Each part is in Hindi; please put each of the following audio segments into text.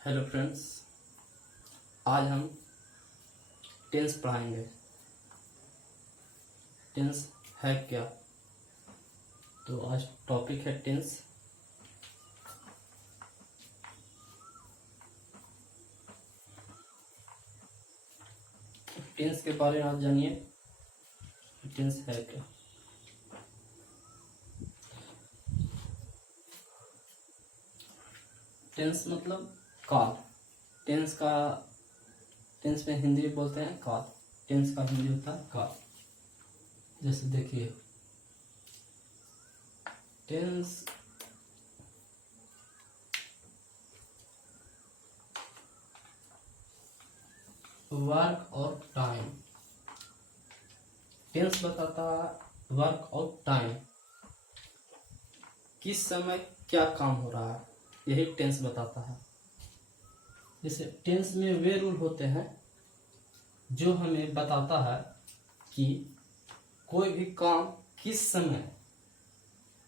हेलो फ्रेंड्स, आज हम टेंस पढ़ाएंगे। टेंस है क्या? तो आज टॉपिक है टेंस। टेंस के बारे में आप जानिए। टेंस है क्या? टेंस मतलब काल। टेंस में हिंदी में बोलते हैं काल। टेंस का हिंदी होता है काल। जैसे देखिए, टेंस वर्क और टाइम। टेंस बताता है वर्क और टाइम, किस समय क्या काम हो रहा है, यही टेंस बताता है। जैसे टेंस में वे रूल होते हैं जो हमें बताता है कि कोई भी काम किस समय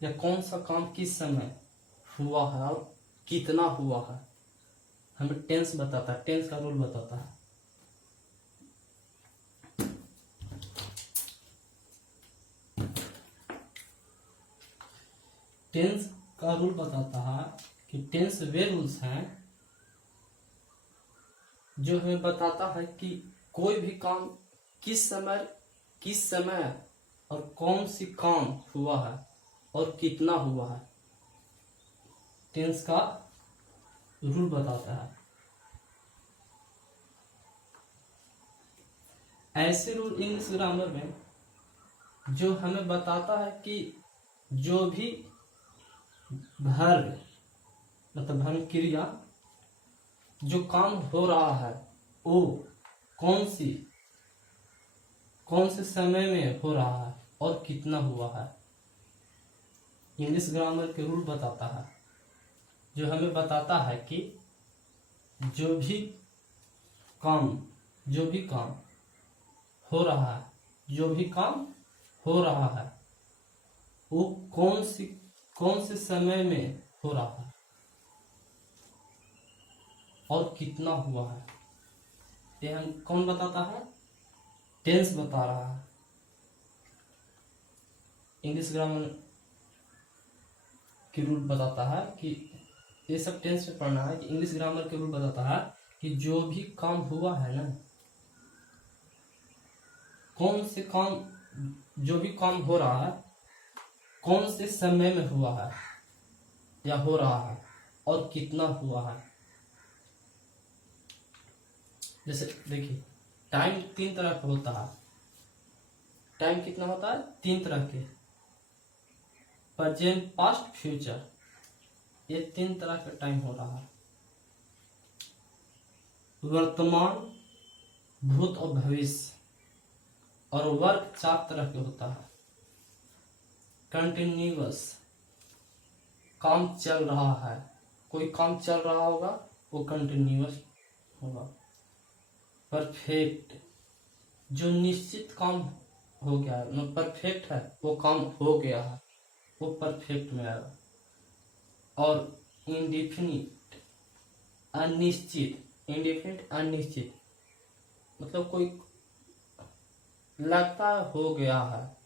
या कौन सा काम किस समय हुआ है और कितना हुआ है, हमें टेंस बताता है। टेंस का रूल बताता है। टेंस का रूल बताता है कि टेंस वे रूल्स हैं जो हमें बताता है कि कोई भी काम किस समय और कौन सी काम हुआ है और कितना हुआ है। टेंस का रूल बताता है। ऐसे रूल इंग्लिश ग्रामर में जो हमें बताता है कि जो भी वर्ब मतलब वर्ब क्रिया जो काम हो रहा है वो कौन से समय में हो रहा है और कितना हुआ है। इंग्लिश ग्रामर के रूल बताता है जो हमें बताता है कि जो भी काम हो रहा है वो कौन से समय में हो रहा है और कितना हुआ है। ये हम कौन बताता है? टेंस बता रहा है। इंग्लिश ग्रामर के रूल बताता है कि ये सब टेंस में पढ़ना है कि इंग्लिश ग्रामर के रूल बताता है कि जो भी काम हुआ है ना, जो भी काम हो रहा है कौन से समय में हुआ है या हो रहा है और कितना हुआ है। जैसे देखिए, टाइम 3 तरह का होता है। टाइम कितना होता है? 3 तरह के, प्रेजेंट, पास्ट, फ्यूचर। ये 3 तरह का टाइम हो रहा है। वर्तमान, भूत और भविष्य। और वर्क 4 तरह के होता है। कंटिन्यूअस, काम चल रहा है, कोई काम चल रहा होगा वो कंटिन्यूअस होगा। परफेक्ट, जो निश्चित काम हो गया है, मतलब परफेक्ट है, वो काम हो गया है, वो परफेक्ट में आएगा। और इंडिफिनिट, अनिश्चित मतलब कोई लगता है हो गया है,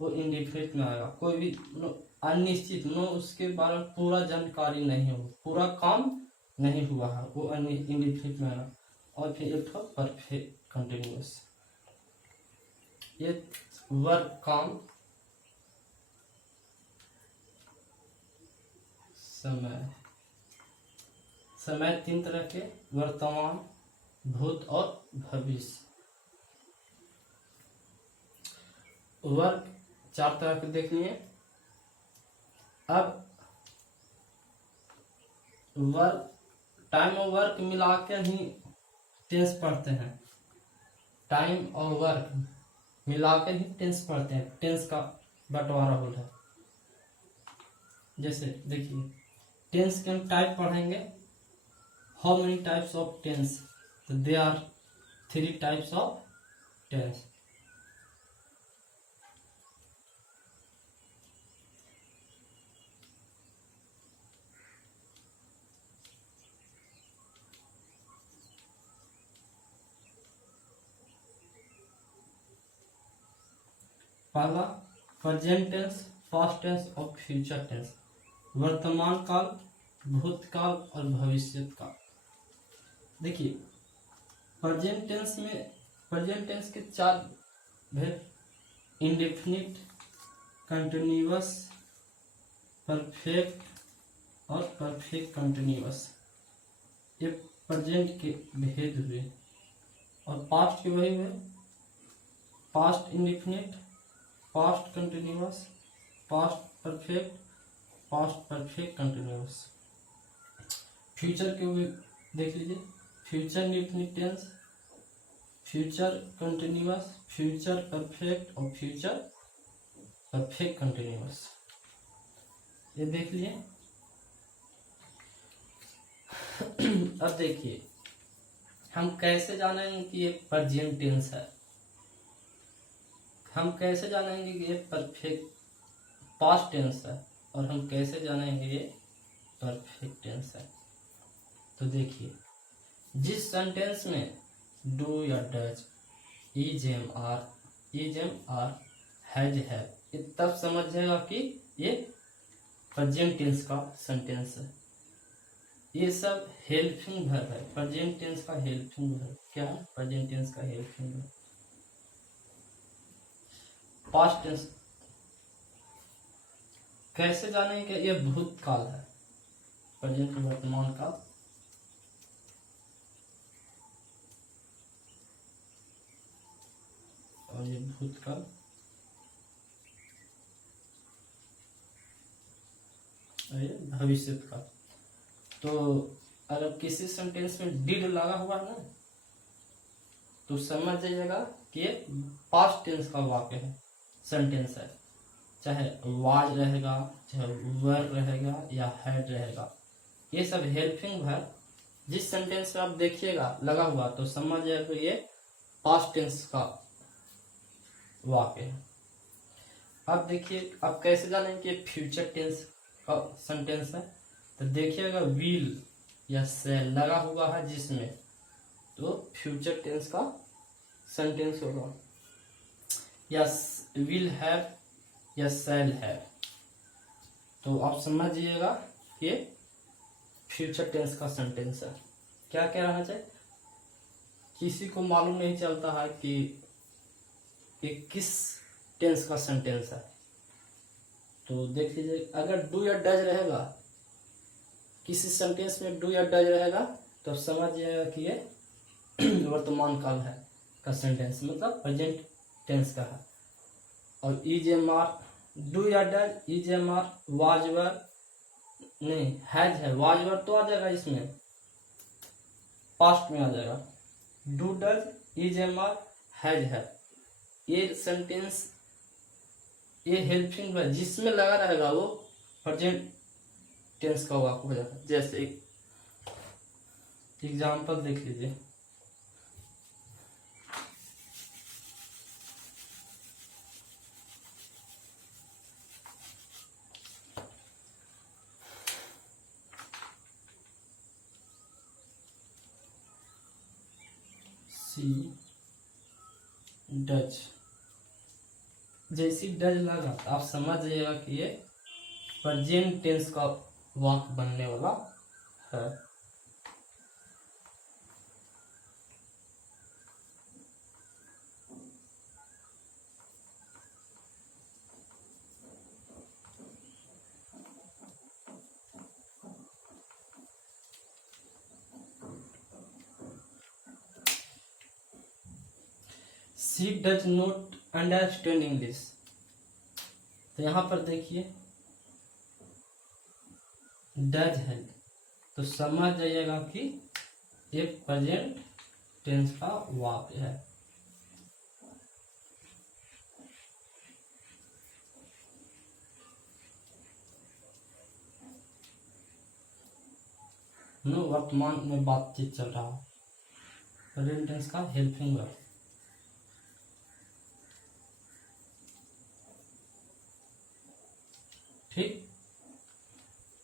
वो इंडिफिनिट में आएगा। कोई भी अनिश्चित उसके बारे में पूरा जानकारी नहीं हो, पूरा काम नहीं हुआ है, वो इंडिफिनिट में आएगा। और फिर एक परफेक्ट कंटिन्यूअस। ये वर्क, काम, समय 3 तरह के, वर्तमान, भूत और भविष्य। वर्क 4 तरह के देख लिए। अब टाइम और वर्क मिला के ही टेंस पढ़ते हैं। टाइम और वर्क मिला के ही टेंस पढ़ते हैं। टेंस का बंटवारा होता है। जैसे देखिए, टेंस के हम टाइप पढ़ेंगे। How many types of tense? There are 3 types of tense. पहला प्रेजेंट टेंस, पास्ट टेंस और फ्यूचर टेंस, वर्तमान काल, भूतकाल और भविष्य काल। देखिए प्रेजेंट टेंस के चार भेद, इंडेफिनिट, कंटिन्यूअस, परफेक्ट और परफेक्ट कंटिन्यूअस, ये प्रेजेंट के भेद हुए। और पास्ट के वही हुए, past indefinite, past continuous, past perfect, past perfect continuous. Future के हुए देख लीजिए, future indefinite tense, future continuous, future perfect और फ्यूचर परफेक्ट कंटिन्यूअस, ये देख लिए। अब देखिए हम कैसे जानेंगे कि ये प्रेजेंट टेंस है, हम कैसे जानेंगे कि ये परफेक्ट पास्ट टेंस है, और हम कैसे जानेंगे ये परफेक्ट टेंस है। तो देखिए जिस सेंटेंस में डू या does, is am are, has have, ये तब समझेगा कि ये प्रेजेंट टेंस का सेंटेंस है। ये सब हेल्पिंग वर्ब है, प्रेजेंट टेंस का हेल्पिंग वर्ब क्या है, प्रेजेंट टेंस का हेल्पिंग वर्ब। पास्ट टेंस कैसे जाने कि ये भूतकाल है, प्रेजेंट वर्तमान काल, और ये भूतकाल, और ये भविष्य काल। तो अगर किसी सेंटेंस में डिड लगा हुआ है ना, तो समझ जाइएगा कि ये पास्ट टेंस का वाक्य है, सेंटेंस है। चाहे वाज रहेगा, चाहे वर रहेगा या हैड रहेगा, ये सब हेल्पिंग वर्ब जिस सेंटेंस में आप देखिएगा लगा हुआ तो समझ जाए तो ये पास्ट टेंस का वाक्य है। अब देखिए अब कैसे जानेंगे कि फ्यूचर टेंस का सेंटेंस है। तो देखिएगा विल या शैल लगा हुआ है जिसमें, तो फ्यूचर टेंस का सेंटेंस होगा, या विल हैव या शैल हैव। तो आप समझिएगा ये फ्यूचर टेंस का सेंटेंस है। क्या कह रहा है, किसी को मालूम नहीं चलता है कि ये किस टेंस का सेंटेंस है। तो देख लीजिए अगर डू या डज रहेगा, किसी सेंटेंस में डू या डज रहेगा तो समझ जाएगा कि ये वर्तमान काल है का सेंटेंस, मतलब प्रेजेंट टेंस का है। और इज एम आर, डू या does, is am are, was were नहीं, हैज है, वाज वर तो आ जाएगा इसमें, पास्ट में आ जाएगा। Do does, is am are, has have, ये सेंटेंस ये हेल्पिंग है, जिसमें लगा रहेगा वो प्रेजेंट टेंस का वाक्य हो जाता है। जैसे एक एग्जाम्पल देख लीजिए, सी डज, जैसी डज लगा तो आप समझ जाइएगा कि ये प्रेजेंट टेंस का वाक्य बनने वाला है। She does not understand English, तो यहाँ पर देखिए डज है तो समझ जाइएगा कि ये प्रेजेंट टेंस का वाक्य है। नो वर्तमान में बातचीत चल रहा है, प्रेजेंट टेंस का हेल्पिंग वर्ब। ठीक,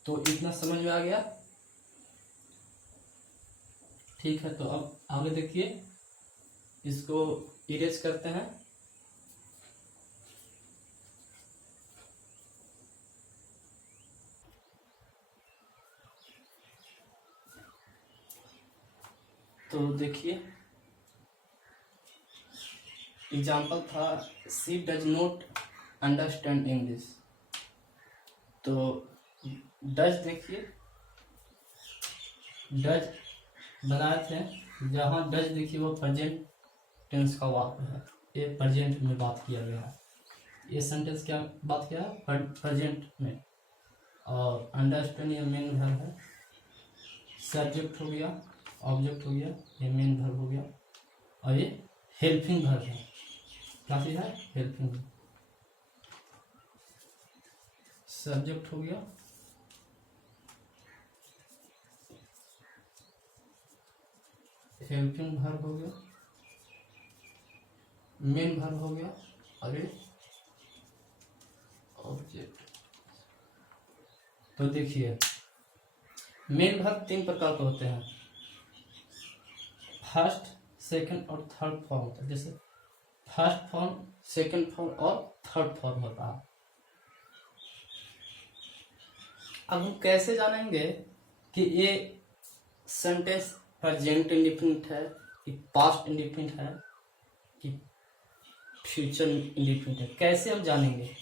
तो इतना समझ में आ गया। ठीक है, तो अब आगे देखिए, इसको इरेज करते हैं। तो देखिए एग्जाम्पल था, she does not understand English. तो डज देखिए, डज बनाए थे, जहाँ डज देखिए वो प्रेजेंट टेंस का वाक्य है, ये प्रेजेंट में बात किया गया है। ये सेंटेंस क्या बात किया है, प्रेजेंट में। और अंडरस्टैंड ये मेन वर्ब है, सब्जेक्ट हो गया, ऑब्जेक्ट हो गया, ये मेन वर्ब हो गया, और ये हेल्पिंग वर्ब है। क्या चीज है, हेल्पिंग। सब्जेक्ट हो गया, हेल्पिंग वर्ब हो गया, मेन वर्ब हो गया, और ये ऑब्जेक्ट। तो देखिए मेन वर्ब 3 प्रकार के होते हैं, फर्स्ट, सेकंड और थर्ड फॉर्म होता है। जैसे फर्स्ट फॉर्म, सेकंड फॉर्म और थर्ड फॉर्म होता है। अब हम कैसे जानेंगे कि ये सेंटेंस प्रेजेंट इंडिफिनिट है कि पास्ट इंडिफिनिट है कि फ्यूचर इंडिफिनिट है, कैसे हम जानेंगे?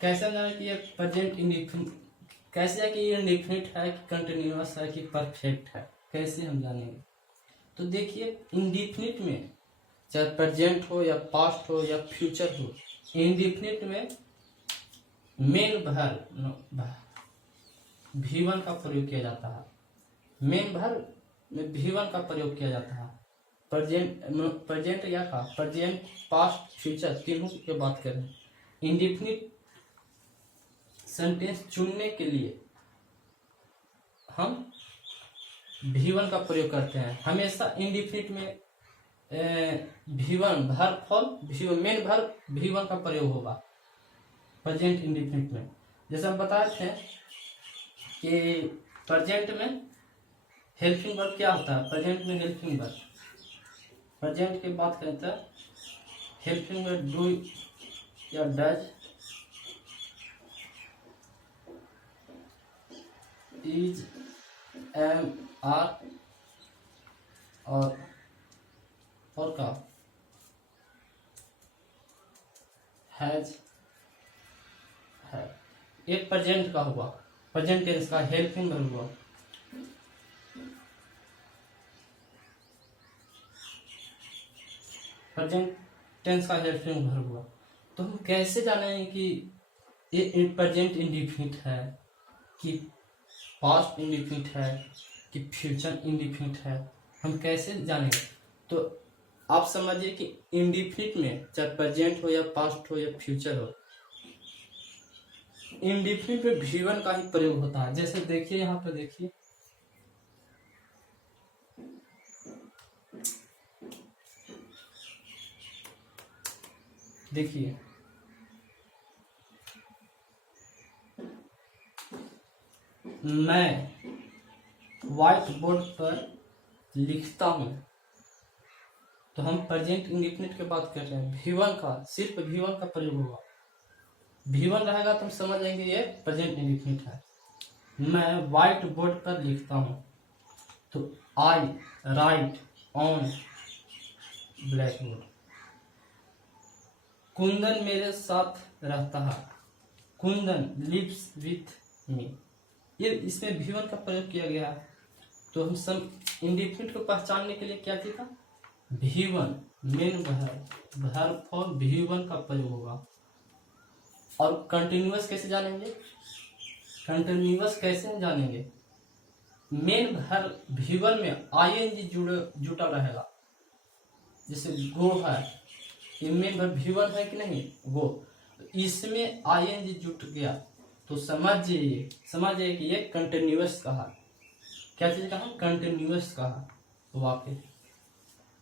कैसे जाने कि ये प्रेजेंट इंडिफिनिट, कैसे है कि ये इंडिफिनिट है कि कंटिन्यूअस है कि परफेक्ट है, कैसे हम जानेंगे? तो देखिए इंडिफिनिट में चाहे प्रेजेंट हो या पास्ट हो या फ्यूचर हो, इंडिफिनिट में मेन वर्ब V1 का प्रयोग किया जाता है। मेन वर्ब में V1 का प्रयोग किया जाता है। प्रेजेंट या था प्रेजेंट, पास्ट, फ्यूचर तीनों की बात करें। इंडिफिनिट सेंटेंस चुनने के लिए हम V1 का प्रयोग करते हैं। हमेशा इंडिफिनिट में V1 verb form main verb V1 का प्रयोग होगा प्रेजेंट इंडिफिनिट में। जैसे हम बताए थे कि प्रेजेंट में हेल्पिंग वर्ब क्या होता है, प्रेजेंट में हेल्पिंग वर्ब, प्रेजेंट की बात करें तो हेल्पिंग वर्ब डू या डज, इज, एम, आर और का हैज है। ये प्रेजेंट का हुआ, प्रेजेंट टेंस का हेल्पिंग वर्ब हुआ। प्रेजेंट टेंस का हेल्पिंग वर्ब हुआ। तो हम कैसे जानेंगे कि ये प्रेजेंट इंडिफिनिट है कि पास्ट इंडिफिनिट है कि फ्यूचर इंडिफिनिट है, हम कैसे जानेंगे? तो आप समझिए कि इंडिफिनिट में चाहे प्रेजेंट हो या पास्ट हो या फ्यूचर हो, इंडिफिनिट में V1 का ही प्रयोग होता है। जैसे देखिए यहाँ पे देखिए, देखिए मैं व्हाइट बोर्ड पर लिखता हूं, तो हम प्रेजेंट इंडिफिनिट की बात कर रहे हैं। V1 का, सिर्फ V1 का प्रयोग होगा। V1 रहेगा तो हम समझ लेंगे ये प्रेजेंट इंडिफिनिट है। मैं व्हाइट बोर्ड पर लिखता हूं, तो I write on blackboard. Kundan मेरे साथ रहता है, कुंदन लिव्स विथ मी, ये इसमें V1 का प्रयोग किया गया है। तो हम सब इंडिफिनिट को पहचानने के लिए क्या किया, V1 main verb form V1 का प्रयोग होगा। और कंटिन्यूअस कैसे जानेंगे, कंटिन्यूअस कैसे हम जानेंगे? मेन वर्ब V1 में ing जुटा रहेगा। जैसे गो है, ये मेन वर्ब V1 है कि नहीं, गो, इसमें ing जुट गया तो समझिए कि ये कंटिन्यूअस कहा। क्या चीज कहा, कंटिन्यूअस कहा वाक्य।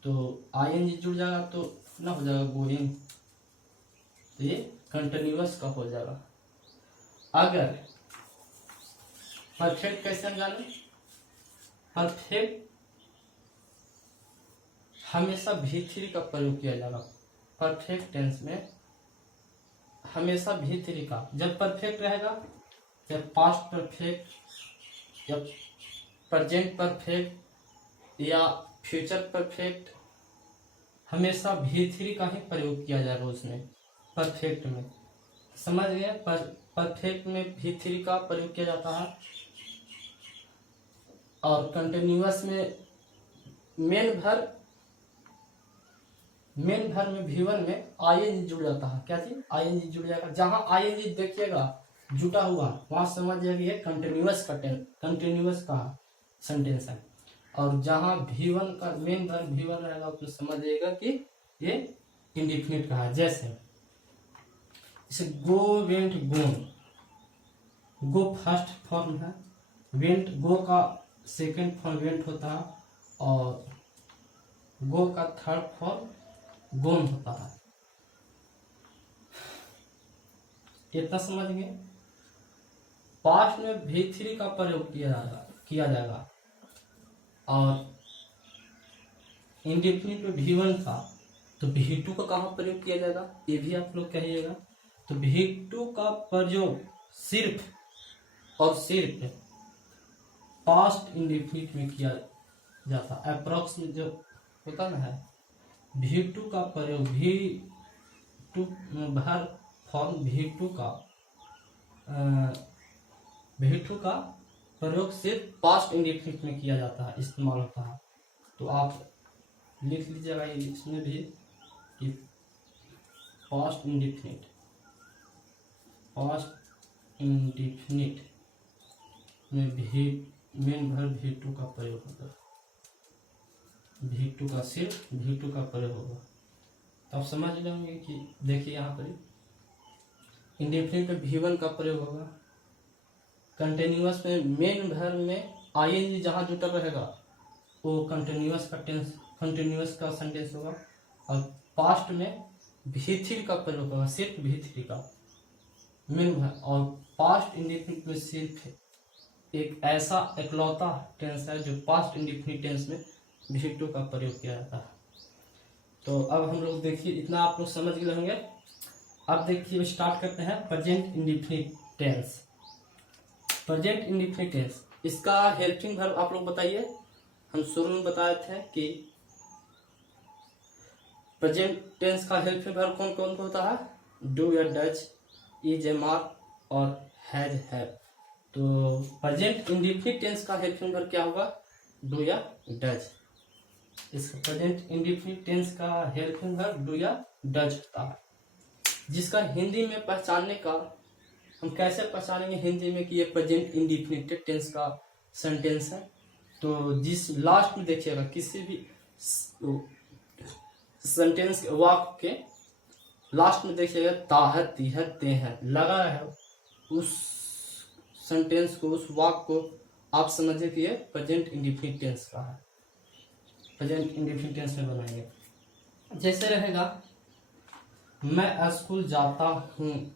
तो ing जुड़ जाएगा तो ना हो जाएगा गोइंग, तो ये कंटिन्यूअस का हो जाएगा। अगर परफेक्ट कैसे हम जाने, परफेक्ट हमेशा V3 का प्रयोग किया जाएगा। परफेक्ट टेंस में हमेशा भी थ्री का जब परफेक्ट रहेगा, जब पास्ट परफेक्ट या प्रेजेंट परफेक्ट या फ्यूचर परफेक्ट, हमेशा भी थ्री का ही प्रयोग किया जाएगा उसमें परफेक्ट में। समझ गए? परफेक्ट में भी थ्री का प्रयोग किया जाता है। और कंटिन्यूअस में मेन भर में V1 में आईएनजी जुड़ जाता है। क्या चीज? आईएनजी जुड़ जाएगा। जहां आईएनजी देखिएगा जुटा हुआ वहां समझ जाइए कंटिन्यूअस का सेंटेंस है। और जहां V1 का मेन भर V1 रहेगा तो समझ जाइएगा कि ये इंडिफिनिट का है। जैसे गो वेंट गोन, गो फर्स्ट फॉर्म है, वेंट गो का सेकंड फॉर्म वेंट होता है, और गो का थर्ड फॉर्म गोन होता है। इतना समझ गए? पास्ट में V3 का प्रयोग किया जाएगा और इंडेफिनिट में V1 का, तो V2 का कहाँ प्रयोग किया जाएगा ये भी आप लोग कहिएगा। तो V2 का प्रयोग सिर्फ और सिर्फ पास्ट इंडेफिनिट में किया जाता। अप्रोक्स में जो होता ना है V2 का प्रयोग, V2 भर फॉर्म V2 का प्रयोग सिर्फ पास्ट इंडेफिनिट में किया जाता है, इस्तेमाल होता है। तो आप लिख लीजिएगा इसमें भी कि पास्ट इंडेफिनिट में मेन भर V2 का प्रयोग होगा, V2 का सिर्फ V2 का प्रयोग होगा। तो आप समझ लेंगे कि देखिए यहाँ पर इंडेफिनिट में V1 का प्रयोग होगा। कंटिन्यूअस में मेन भर में आईएनजी जहाँ जुटा रहेगा वो कंटिन्यूअस का सेंटेंस होगा। और पास्ट में V3 का प्रयोग होगा, सिर्फ V3 का मेन भर। और पास्ट इंडेफिनिट में सिर्फ एक ऐसा इकलौता टेंस है जो पास्ट इंडेफिनिट टेंस में V2 का प्रयोग किया जाता है। तो अब हम लोग देखिए इतना आप लोग समझ गए होंगे। अब देखिए स्टार्ट करते हैं present indefinite tense. Present indefinite tense, इसका हेल्पिंग वर्ब आप लोग बताइए। हम शुरू में बताए थे कि प्रेजेंट टेंस का हेल्पिंग वर्ब कौन कौन होता है? डू या डज, इज एम आर और हैज हैव। तो प्रेजेंट इंडेफिनिट टेंस का हेल्पिंग वर्ब क्या होगा? डू या डज। इसका प्रेजेंट इंडेफिनिट टेंस का हेल्पिंग वर्ब डू या डज होता है, जिसका हिंदी में पहचानने का हम कैसे पहचानेंगे हिंदी में कि ये प्रेजेंट इंडेफिनिट टेंस का सेंटेंस है? तो जिस लास्ट में देखिएगा किसी भी सेंटेंस के वाक्य के लास्ट में देखिएगा ताहर तीहर ते हैं लगा है, उस सेंटेंस को, उस वाक्य को आप समझिए कि ये प्रेजेंट इंडेफिनिट टेंस का है। प्रेजेंट इंडेफिनिट टेंस में बनाएंगे। जैसे रहेगा मैं स्कूल जाता हूँ,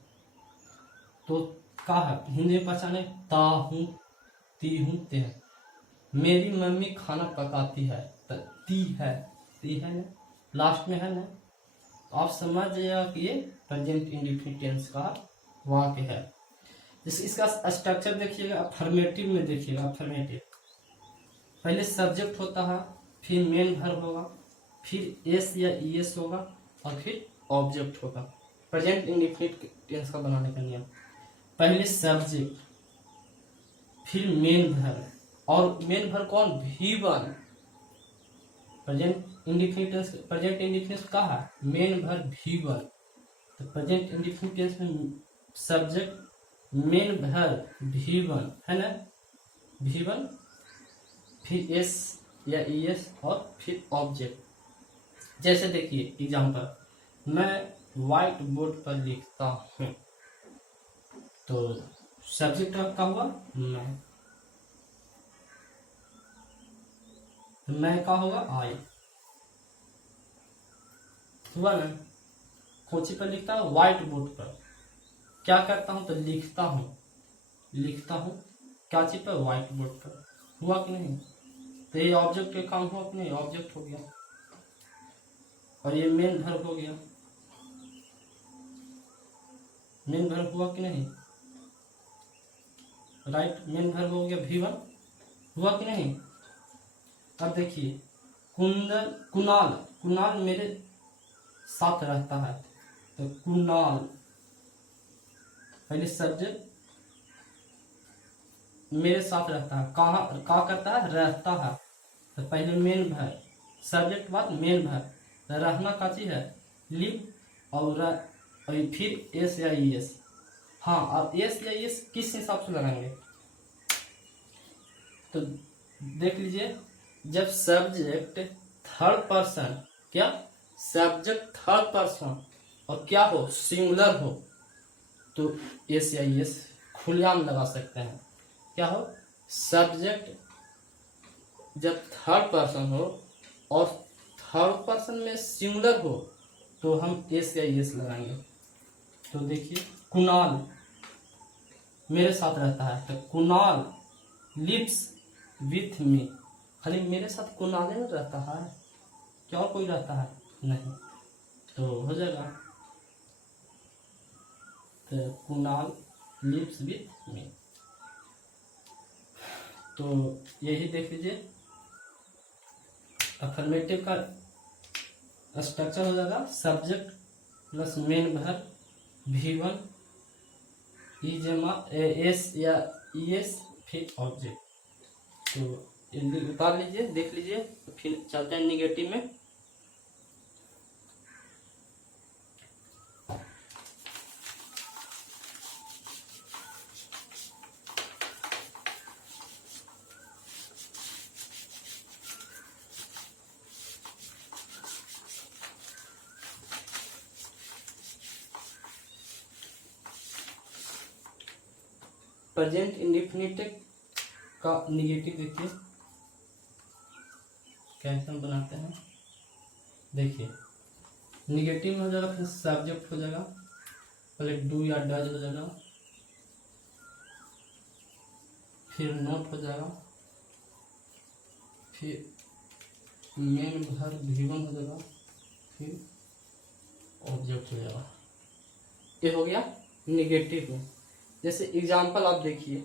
तो का है हिंदी में पहचाने ता हूँ, ती हूँ, ते है। मेरी मम्मी खाना पकाती है, ती है ना, लास्ट में है ना। तो आप समझ जाइएगा कि ये प्रेजेंट इंडेफिनिट टेंस का वाक्य है। जैसे इसका स्ट्रक्चर देखिएगा, अफर्मेटिव में देखिएगा। अफर्मेटिव पहले सब्जेक्ट होता है, फिर मेन वर्ब होगा, फिर एस या ईएस होगा और फिर ऑब्जेक्ट होगा। प्रेजेंट इंडेफिनिट टेंस का बनाने का नियम, पहले सब्जेक्ट फिर मेन वर्ब, और मेन वर्ब कौन? V1। प्रेजेंट इंडेफिनिट टेंस का है मेन वर्ब V1। तो प्रेजेंट इंडेफिनिट टेंस में सब्जेक्ट मेन वर्ब V1 है ना, V1 फिर एस या ईएस और फिर ऑब्जेक्ट। जैसे देखिए एग्जांपल, मैं व्हाइट बोर्ड पर लिखता हूँ, तो सब्जेक्ट का हुआ मैं का होगा आई, हुआ ना। कोची पर लिखता हूँ? व्हाइट बोर्ड पर। क्या करता हूँ? तो लिखता हूँ क्या चीज पर? व्हाइट बोर्ड पर। हुआ कि नहीं? तो ये ऑब्जेक्ट के काम हुआ कि नहीं? ऑब्जेक्ट हो गया। और ये मेन वर्ब हो गया। मेन वर्ब हुआ कि नहीं, राइट, मेन वर्ब हो गया V1, हुआ कि नहीं। अब देखिए कुणाल, कुणाल मेरे साथ रहता है, तो कुणाल पहले सब्जेक्ट मेरे साथ रहता है, कहाँ का करता है, रहता है, तो पहले मेन वर्ब, सब्जेक्ट बाद मेन वर्ब, तो रहना का चीज है लिव, और फिर एस या एस। हाँ, अब एस या एस किस हिसाब से लगाएंगे, तो देख लीजिए, जब सब्जेक्ट थर्ड पर्सन, क्या सब्जेक्ट थर्ड पर्सन और क्या हो, सिंगुलर हो, तो एस या एस खुलेआम लगा सकते हैं। क्या हो, सब्जेक्ट जब थर्ड पर्सन हो और थर्ड पर्सन में सिंगुलर हो, तो हम एस या एस लगाएंगे। तो देखिए, कुणाल मेरे साथ रहता है, तो कुणाल लिव्स विथ मी, खाली मेरे साथ कुणाल में रहता है, क्या और कोई रहता है नहीं, तो हो जाएगा, तो कुणाल लिव्स विथ मी। तो यही देख लीजिए, अफर्मेटिव का स्ट्रक्चर हो जाएगा subject plus main verb, V1 ई जमा एस या एस फिर ऑब्जेक्ट। तो उतार लीजिए, देख लीजिए, फिर चलते हैं निगेटिव में। प्रेजेंट इंडेफिनिट का निगेटिव देखिए कैसे हम बनाते हैं। देखिए, निगेटिव में हो जाएगा, फिर सब्जेक्ट हो जाएगा, पहले डू या डज हो जाएगा, फिर नोट हो जाएगा, फिर मेन वर्ब V1 हो जाएगा, फिर ऑब्जेक्ट हो जाएगा। ये हो गया निगेटिव में। जैसे एग्जाम्पल आप देखिए,